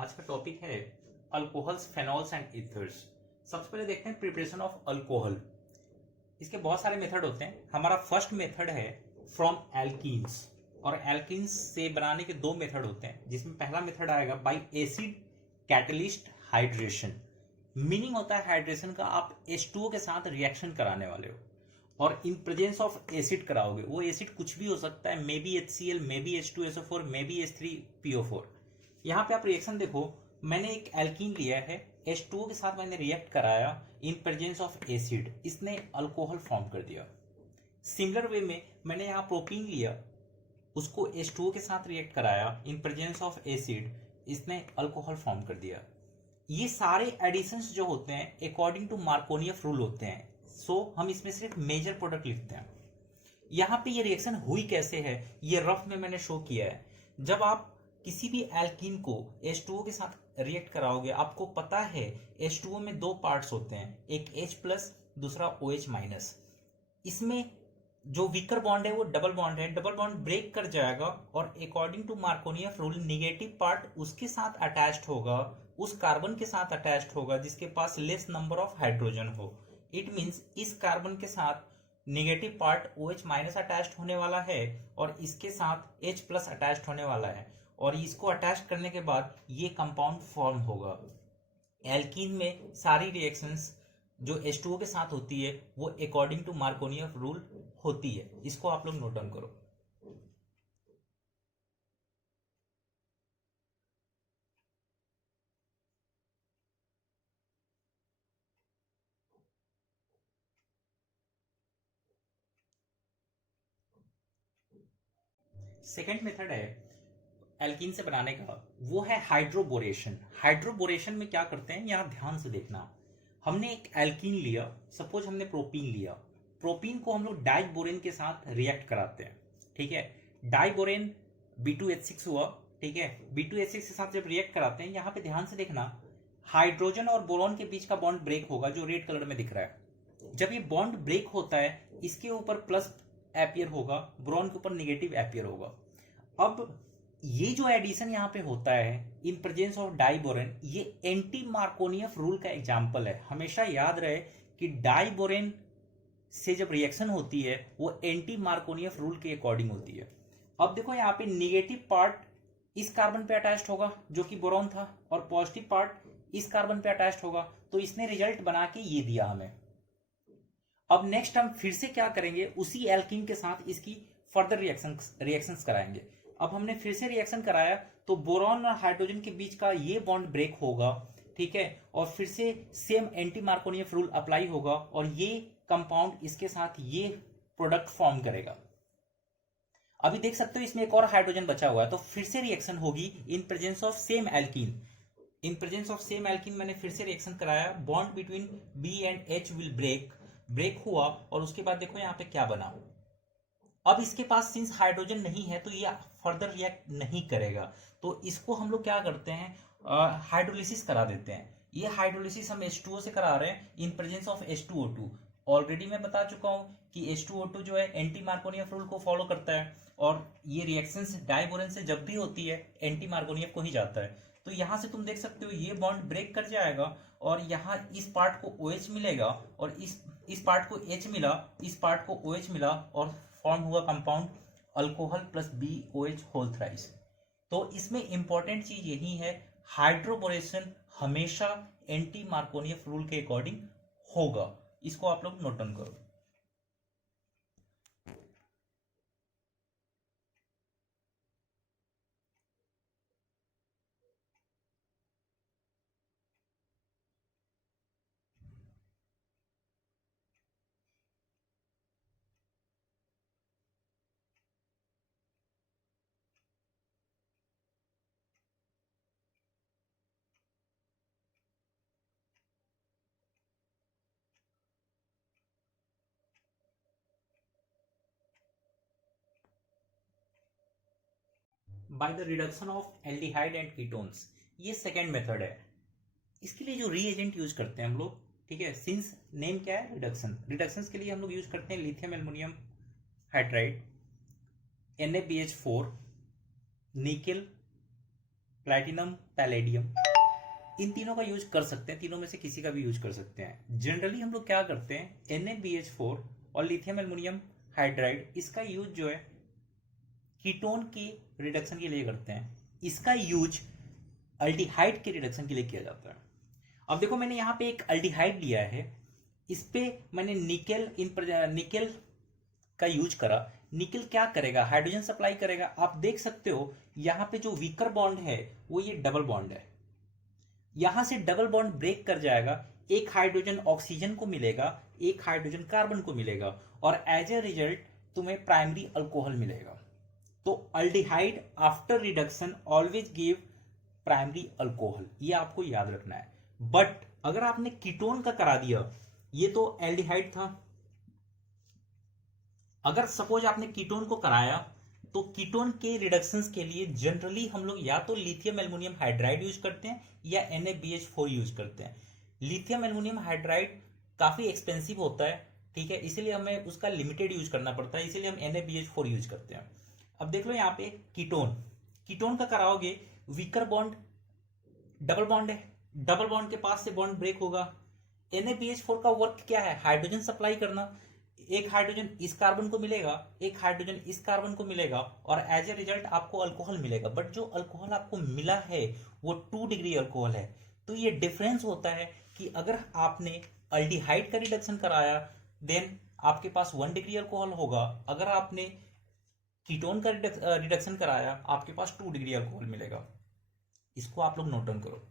आज का टॉपिक है अल्कोहल्स, फेनॉल्स एंड ईथर्स। सबसे पहले देखते हैं प्रिपरेशन ऑफ अल्कोहल। इसके बहुत सारे मेथड होते हैं। हमारा फर्स्ट मेथड है फ्रॉम एल्कीन्स, और एल्कीन्स से बनाने के दो मेथड होते हैं, जिसमें पहला मेथड आएगा bye acid catalyst hydration. Meaning होता है हाइड्रेशन का, आप H2O के साथ रिएक्शन कराने वाले हो और इन प्रेजेंस ऑफ एसिड कराओगे। वो एसिड कुछ भी हो सकता है, may be HCl, may be H2SO4, may be H3PO4। यहाँ पे आप रिएक्शन देखो, मैंने एक एल्कीन लिया है, H2O के साथ मैंने रिएक्ट कराया इन प्रेजेंस ऑफ एसिड, इसने अल्कोहल फॉर्म कर दिया। सिमिलर वे में मैंने यहाँ प्रोपीन लिया, उसको H2O के साथ रिएक्ट कराया इन प्रेजेंस ऑफ एसिड, इसने अल्कोहल फॉर्म कर दिया। ये सारे एडिशंस जो होते हैं अकॉर्डिंग टू मार्कोनियफ रूल होते हैं। सो हम इसमें सिर्फ मेजर प्रोडक्ट लिखते हैं। यहाँ पे ये रिएक्शन हुई कैसे है, ये रफ में मैंने शो किया है। जब आप किसी भी एल्कीन को H2O के साथ रिएक्ट कराओगे, आपको पता है H2O में दो पार्ट्स होते हैं, एक H+, दूसरा OH-। इसमें जो वीकर बॉन्ड है वो डबल बॉन्ड है, डबल बॉन्ड ब्रेक कर जाएगा और according to Markovnikov rule negative part उसके साथ अटैच्ड होगा, उस कार्बन के साथ अटैच्ड होगा जिसके पास लेस नंबर ऑफ हाइड्रोजन हो। इट मींस इस कार्बन के साथ नेगेटिव पार्ट OH- अटैच्ड होने वाला है और इसके साथ H+ अटैच्ड होने वाला है, और इसको अटैच करने के बाद ये कंपाउंड फॉर्म होगा। एल्कीन में सारी रिएक्शंस जो H2O के साथ होती है वो अकॉर्डिंग टू मार्कोनियफ रूल होती है। इसको आप लोग नोट डाउन करो। सेकेंड मेथड है एल्कीन से बनाने का, वो है हाइड्रोबोरेशन। हाइड्रोबोरेशन में क्या करते हैं, यहां ध्यान से देखना। हमने एक एल्कीन लिया, सपोज हमने प्रोपीन लिया, प्रोपीन को हम लोग डाइबोरेन के साथ रिएक्ट कराते हैं, ठीक है। डाइबोरेन B2H6 हुआ, ठीक है। B2H6 के साथ जब रिएक्ट कराते हैं, यहां पे ध्यान से देखना, हाइड्रोजन और बोरॉन के बीच का बॉन्ड ब्रेक होगा, जो रेड कलर में दिख रहा है। जब ये बॉन्ड ब्रेक होता है, इसके ऊपर प्लस एपियर होगा, बोरॉन के ऊपर निगेटिव एपियर होगा। अब ये जो एडिशन यहाँ पे होता है इन प्रेजेंस ऑफ डाइबोरेन, ये एंटी मार्कोनियफ रूल का एग्जाम्पल है। हमेशा याद रहे कि डाइबोरेन से जब रिएक्शन होती है वो एंटी मार्कोनियफ रूल के अकॉर्डिंग होती है। अब देखो यहाँ पे निगेटिव पार्ट इस कार्बन पे अटैच्ड होगा जो कि बोरॉन था, और पॉजिटिव पार्ट इस कार्बन पे अटैच्ड होगा, तो इसने रिजल्ट बना के ये दिया हमें। अब नेक्स्ट हम फिर से क्या करेंगे, उसी एल्कीन के साथ इसकी फर्दर रिएक्शंस कराएंगे। अब हमने फिर से रिएक्शन कराया तो बोरॉन और हाइड्रोजन के बीच का ये बॉन्ड ब्रेक होगा, ठीक है, और फिर से same anti Markovnikov rule apply होगा और ये कंपाउंड इसके साथ ये प्रोडक्ट फॉर्म करेगा। अभी देख सकते हो इसमें एक और हाइड्रोजन बचा हुआ है, तो फिर से रिएक्शन होगी in presence of same alkene. In presence of same alkene मैंने फिर से रिएक्शन कराया, bond between B and H will break हुआ, और उसके बाद देखो यहाँ पे क्या बना। अब इसके पास सिंस हाइड्रोजन नहीं है तो ये फर्दर रिएक्ट नहीं करेगा, तो इसको हम लोग क्या करते हैं, हाइड्रोलिसिस करा देते हैं। ये हाइड्रोलिसिस हम H2O से करा रहे हैं इन प्रेजेंस ऑफ H2O2। ऑलरेडी मैं बता चुका हूं कि H2O2 जो है एंटी मार्कोनियफ रूल को फॉलो करता है, और ये रिएक्शंस डाइबोरेन से जब भी होती है एंटी मार्कोनियफ को ही जाता है। तो यहां से तुम देख सकते हो ये बॉन्ड ब्रेक कर जाएगा और यहाँ इस पार्ट को OH मिलेगा, और इस पार्ट को H मिला, इस पार्ट को OH मिला, और फॉर्म हुआ compound alcohol plus BOH whole thrice. तो इसमें इंपॉर्टेंट चीज यही है, हाइड्रोबोरेशन हमेशा एंटी मार्कोनियफ रूल के अकॉर्डिंग होगा। इसको आप लोग नोट डाउन करो। By the reduction of aldehyde and ketones, ये सेकेंड मेथड है। इसके लिए जो रीएजेंट यूज करते हैं हम लोग, ठीक है, सिंस नेम क्या है रिडक्शन, रिडक्शन के लिए हम लोग यूज करते हैं lithium aluminium hydride, NaBH4, nickel, platinum, palladium, इन तीनों का यूज कर सकते हैं, तीनों में से किसी का भी यूज कर सकते हैं। जनरली हम लोग क्या करते हैं, NaBH4 और लिथियम एल्युमिनियम हाइड्राइड, इसका यूज जो है कीटोन की रिडक्शन के लिए करते हैं। इसका यूज अल्डिहाइड के रिडक्शन के लिए किया जाता है। अब देखो मैंने यहाँ पे एक अल्डिहाइड लिया है, इस पे मैंने निकेल का यूज करा। निकेल क्या करेगा, हाइड्रोजन सप्लाई करेगा। आप देख सकते हो यहाँ पे जो वीकर बॉन्ड है वो ये डबल बॉन्ड है, यहां से डबल बॉन्ड ब्रेक कर जाएगा, एक हाइड्रोजन ऑक्सीजन को मिलेगा, एक हाइड्रोजन कार्बन को मिलेगा, और एज ए रिजल्ट तुम्हें प्राइमरी अल्कोहल मिलेगा। तो aldehyde after reduction always give primary alcohol, ये आपको याद रखना है। बट अगर आपने कीटोन का करा दिया, ये तो एल्डिहाइड था, अगर सपोज आपने कीटोन को कराया, तो कीटोन के रिडक्शंस के लिए जनरली हम लोग या तो लिथियम एल्युमिनियम हाइड्राइड यूज करते हैं या NaBH4 यूज करते हैं। लिथियम एल्युमिनियम हाइड्राइड काफी एक्सपेंसिव होता है, ठीक है, इसीलिए हमें उसका लिमिटेड यूज करना पड़ता है, इसीलिए हम NaBH4 यूज करते हैं। अब देख लो यहाँ पे कीटोन, कीटोन का कराओगे, वीकर बॉन्ड डबल बॉन्ड है, डबल बॉन्ड के पास से बॉन्ड ब्रेक होगा। NaBH4 का वर्क क्या है, हाइड्रोजन सप्लाई करना, एक हाइड्रोजन इस कार्बन को मिलेगा, एक हाइड्रोजन इस कार्बन को मिलेगा, और एज ए रिजल्ट आपको अल्कोहल मिलेगा। बट जो अल्कोहल आपको मिला है वो 2 डिग्री अल्कोहल है। तो ये डिफरेंस होता है कि अगर आपने अल्डिहाइड का रिडक्शन कराया देन आपके पास 1 डिग्री अल्कोहल होगा, अगर आपने कीटोन का रिडक्शन कराया आपके पास 2 डिग्री अल्कोहल मिलेगा। इसको आप लोग नोट डाउन करो।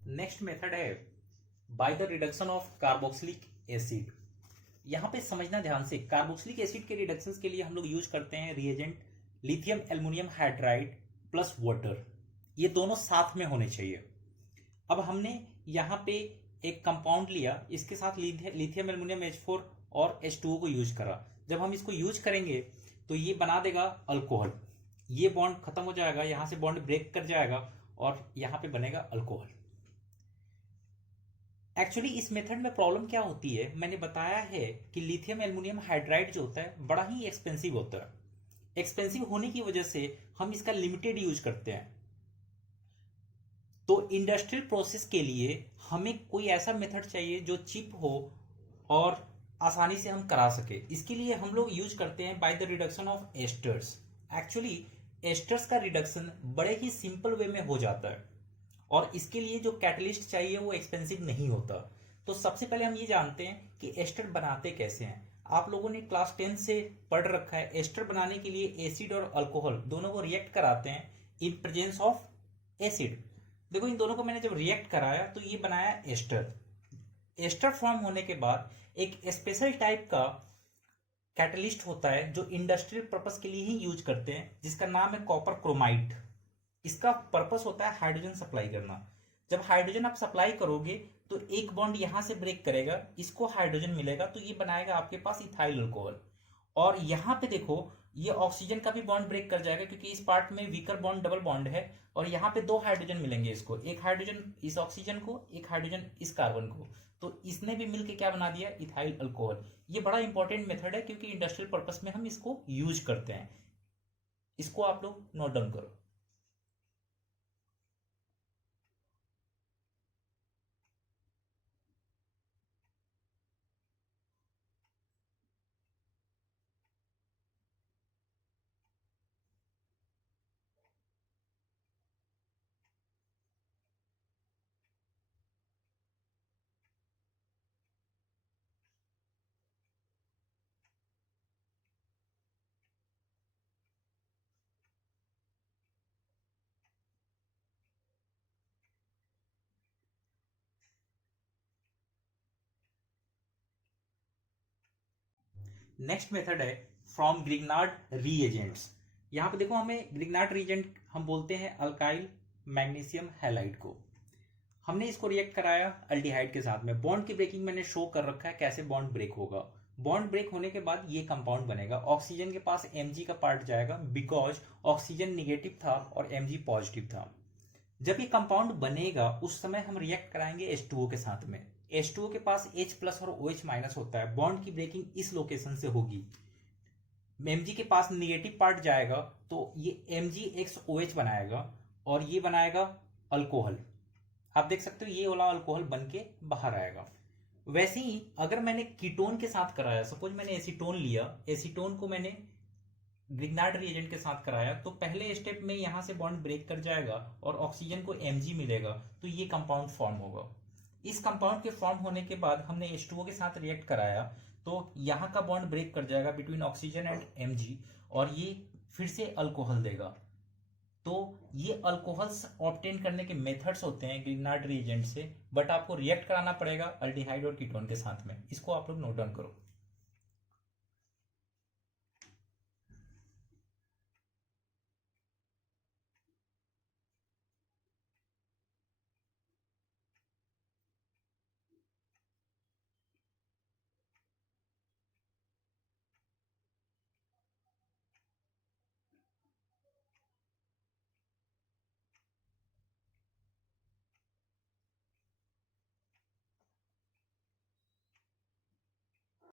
नेक्स्ट मेथड है bye the reduction of carboxylic acid. यहां पे समझना ध्यान से, कार्बोक्सिलिक एसिड के रिडक्शन के लिए हम लोग यूज करते हैं reagent lithium aluminium hydride plus water, ये दोनों साथ में होने चाहिए। अब हमने यहाँ पे एक कंपाउंड लिया, इसके साथ लिथियम एल्युमिनियम H4 और H2O को यूज करा। जब हम इसको यूज करेंगे तो ये बना देगा अल्कोहल, ये बॉन्ड खत्म हो जाएगा, यहां से बॉन्ड ब्रेक कर जाएगा और यहां पे बनेगा अल्कोहल। एक्चुअली इस मेथड में प्रॉब्लम क्या होती है, मैंने बताया है कि लिथियम एल्युमिनियम हाइड्राइड जो होता है बड़ा ही एक्सपेंसिव होता है। एक्सपेंसिव होने की वजह से हम इसका लिमिटेड यूज करते हैं। तो इंडस्ट्रियल प्रोसेस के लिए हमें कोई ऐसा मेथड चाहिए जो चिप हो और आसानी से हम करा सके। इसके लिए हम लोग यूज करते हैं bye the reduction of esters. Actually asters का रिडक्शन बड़े ही सिंपल वे में हो जाता है और इसके लिए जो कैटलिस्ट चाहिए वो एक्सपेंसिव नहीं होता। तो सबसे पहले हम ये जानते हैं कि एस्टर बनाते कैसे हैं। आप लोगों ने क्लास 10 से पढ़ रखा है, एस्टर बनाने के लिए एसिड और अल्कोहल दोनों को रिएक्ट कराते हैं इन प्रेजेंस ऑफ एसिड। देखो इन दोनों को मैंने जब रिएक्ट कराया तो ये बनाया एस्टर। एस्टर फॉर्म होने के बाद एक स्पेशल टाइप का कैटलिस्ट होता है जो इंडस्ट्रियल पर्पस के लिए ही यूज करते हैं, जिसका नाम है कॉपर क्रोमाइट। इसका पर्पस होता है हाइड्रोजन सप्लाई करना। जब हाइड्रोजन आप सप्लाई करोगे तो एक बॉन्ड यहां से ब्रेक करेगा, इसको हाइड्रोजन मिलेगा तो ये बनाएगा आपके पास इथाइल अल्कोहल। और यहां पे देखो ये ऑक्सीजन का भी बॉन्ड ब्रेक कर जाएगा क्योंकि इस पार्ट में वीकर बॉन्ड डबल बॉन्ड है, और यहाँ पे 2 हाइड्रोजन मिलेंगे इसको, एक हाइड्रोजन इस ऑक्सीजन को, एक हाइड्रोजन इस कार्बन को। तो इसने भी मिलकर क्या बना दिया, इथाइल अल्कोहल। ये बड़ा इंपॉर्टेंट मेथड है क्योंकि इंडस्ट्रियल पर्पस में हम इसको यूज करते हैं। इसको आप लोग नोट डाउन करो। नेक्स्ट मेथड है फ्रॉम ग्रिग्नार्ड रीएजेंट्स। यहाँ पे देखो हमें ग्रिग्नार्ड रीएजेंट हम बोलते हैं अल्काइल मैग्नीशियम हैलाइड को। हमने इसको रिएक्ट कराया अल्डिहाइड के साथ में, बॉन्ड की ब्रेकिंग मैंने शो कर रखा है कैसे बॉन्ड ब्रेक होगा। बॉन्ड ब्रेक होने के बाद ये कंपाउंड बनेगा, ऑक्सीजन के पास Mg का पार्ट जाएगा बिकॉज ऑक्सीजन निगेटिव था और Mg पॉजिटिव था। जब ये कंपाउंड बनेगा उस समय हम रिएक्ट कराएंगे H2O के साथ में। H2O के पास H प्लस और OH माइनस होता है, बॉन्ड की ब्रेकिंग इस लोकेशन से होगी। Mg के पास निगेटिव पार्ट जाएगा तो ये MgXOH बनाएगा और ये बनाएगा अल्कोहल। आप देख सकते हो ये वाला अल्कोहल बन के बाहर आएगा। वैसे ही अगर मैंने कीटोन के साथ कराया, सपोज मैंने एसीटोन लिया, एसीटोन को मैंने ग्रिग्नार्ड रिएजेंट के साथ कराया, तो पहले स्टेप में यहां से बॉन्ड ब्रेक कर जाएगा और ऑक्सीजन को Mg मिलेगा, तो ये कंपाउंड फॉर्म होगा। इस कंपाउंड के फॉर्म होने के बाद हमने H2O के साथ रिएक्ट कराया तो यहाँ का बॉन्ड ब्रेक कर जाएगा बिटवीन ऑक्सीजन एंड Mg और ये फिर से अल्कोहल देगा। तो ये अल्कोहल्स ऑब्टेन करने के मेथड्स होते हैं ग्रिग्नार्ड रिएजेंट से, बट आपको रिएक्ट कराना पड़ेगा अल्डिहाइड और कीटोन के साथ में। इसको आप लोग नोट डाउन करो।